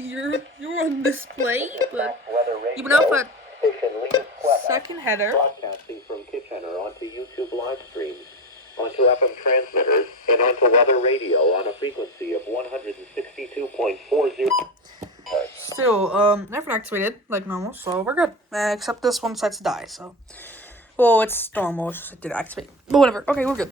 you're on display, but you went off a second header. Broadcasting from Kitchener onto YouTube live streams, onto FM transmitters, and onto weather radio on a frequency of 162.40. Still, everything activated like normal, so we're good. Except this one sets to die, so. Well, it's normal, it did activate. But whatever. Okay, we're good.